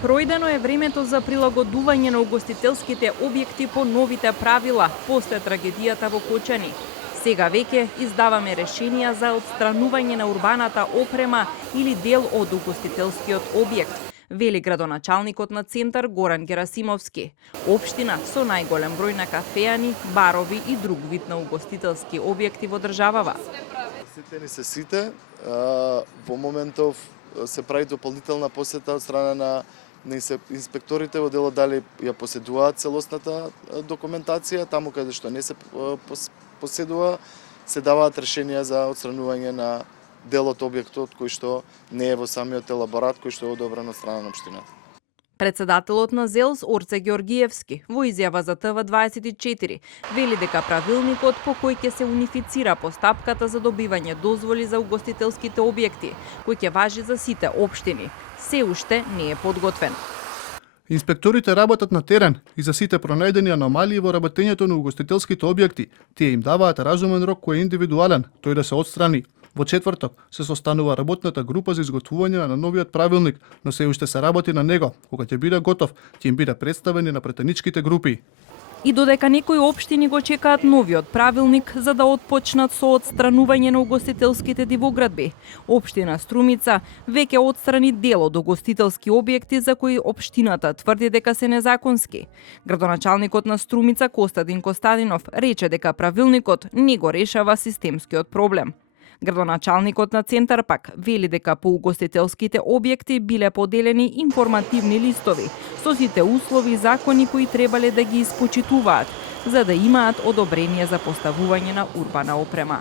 Пројдено е времето за прилагодување на угостителските објекти по новите правила после трагедијата во Кочани. Сега веќе издаваме решенија за отстранување на урбаната опрема или дел од угостителскиот објект, вели градоначалникот на Центар Горан Герасимовски. Општина со најголем број на кафеани, барови и друг вид на угостителски објекти во државава. Сите, во моментов се прави дополнителна посета од страна на инспекторите во делот дали ја поседуваат целосната документација, таму каде што не се поседува, се даваат решенија за отстранување на дел од објектот кој што не е во самиот елаборат кој што е одобрен од страна на општината. Председателот на ЗЕЛС Орце Ѓоргиевски во изјава за ТВ24 вели дека правилникот по кој ќе се унифицира постапката за добивање дозволи за угостителските објекти, кој ќе важи за сите општини, се уште не е подготвен. Инспекторите работат на терен и за сите пронајдени аномалии во работењето на угостителските објекти. Тие им даваат разумен рок кој е индивидуален, тој да се отстрани. Во четврток се состанува работната група за изготвување на новиот правилник, но се уште се работи на него. Кога ќе биде готов, ќе им биде представен и на претеничките групи. И додека некои општини го чекаат новиот правилник за да отпочнат со отстранување на угостителските дивоградби, општина Струмица веќе отстрани дел од угостителски објекти за кои општината тврди дека се незаконски. Градоначалникот на Струмица Костадин Костадинов рече дека правилникот не го решава системскиот проблем. Градоначалникот на Центар пак вели дека по угостителските објекти биле поделени информативни листови со сите услови и закони кои требале да ги испочитуваат, за да имаат одобрение за поставување на урбана опрема.